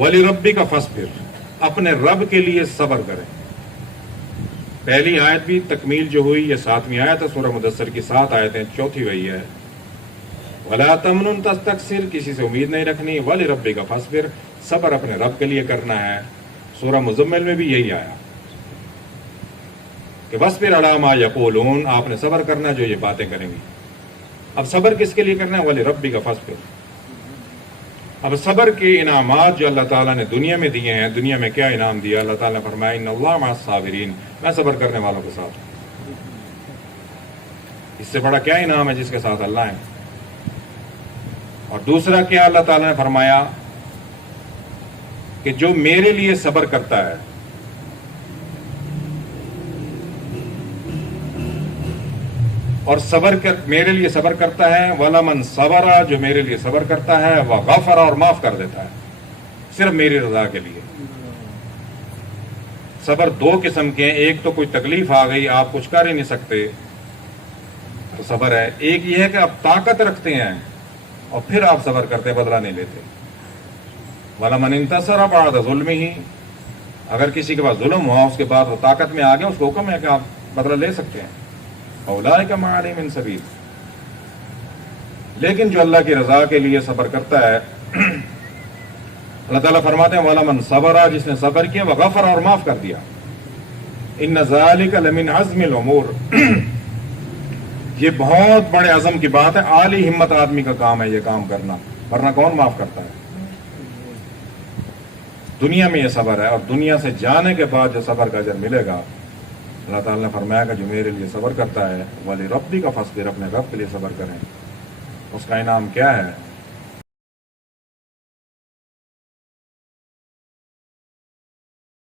وَلِرَبِّكَ فَاصْبِرْ، اپنے رب کے لیے صبر کریں۔ پہلی آیت بھی تکمیل جو ہوئی یہ 7ویں آیت ہے سورہ مدثر کی، 7 آیتیں، چوتھی وہی ہے۔ وَلَا تَمْنُنْ تَسْتَكْثِرْ، کسی سے امید نہیں رکھنی۔ وَلِرَبِّكَ فَاصْبِرْ، صبر اپنے رب کے لیے کرنا ہے۔ سورہ مزمل میں بھی یہی آیا کہ وَاصْبِرْ عَلَىٰ مَا يَقُولُونَ، آپ نے صبر کرنا جو یہ باتیں کریں گی۔ اب صبر کس کے لیے کرنا ہے؟ وَلِرَبِّكَ فَاصْبِرْ۔ اب صبر کے انعامات جو اللہ تعالیٰ نے دنیا میں دیے ہیں، دنیا میں کیا انعام دیا؟ اللہ تعالیٰ نے فرمایا اِنَّ اللَّهَ مَعَ الصَّابِرِينَ، میں صبر کرنے والوں کے ساتھ ہوں۔ اس سے بڑا کیا انعام ہے جس کے ساتھ اللہ ہے؟ اور دوسرا کیا اللہ تعالیٰ نے فرمایا کہ جو میرے لیے صبر کرتا ہے، اور میرے لیے صبر کرتا ہے، وَلَمَنْ صَبَرَ، جو میرے لیے صبر کرتا ہے، وَغَفَرَ، اور معاف کر دیتا ہے، صرف میری رضا کے لیے۔ صبر دو قسم کے ہیں، ایک تو کوئی تکلیف آ گئی، آپ کچھ کر ہی نہیں سکتے تو صبر ہے، ایک یہ ہے کہ آپ طاقت رکھتے ہیں اور پھر آپ صبر کرتے ہیں، بدلہ نہیں لیتے۔ وَلَمَنِ انتَصَرَ بَعْدَ ظُلْمِهِ، اگر کسی کے پاس ظلم ہوا اس کے بعد وہ طاقت میں آ گیا، اس کو حکم ہے کہ آپ بدلہ لے سکتے ہیں۔ اولئک ما علیہم من سبیل، لیکن جو اللہ کی رضا کے لیے صبر کرتا ہے، اللہ تعالیٰ فرماتے ہیں وَلَمَنْ صَبَرَ، جس نے صبر کیا، وَغَفَرَ، اور معاف کر دیا، إِنَّ ذَلِكَ لَمِنْ عَزْمِ الْأُمُورِ، یہ بہت بڑے عزم کی بات ہے، عالی ہمت آدمی کا کام ہے یہ کام کرنا، ورنہ کون معاف کرتا ہے؟ دنیا میں یہ صبر ہے، اور دنیا سے جانے کے بعد جو صبر کا اجر ملے گا، اللہ تعالیٰ نے فرمایا کہ جو میرے لیے صبر کرتا ہے، وَلِرَبِّكَ فَاصْبِرْ، اپنے رب کے لیے صبر کریں، اس کا انعام کیا ہے؟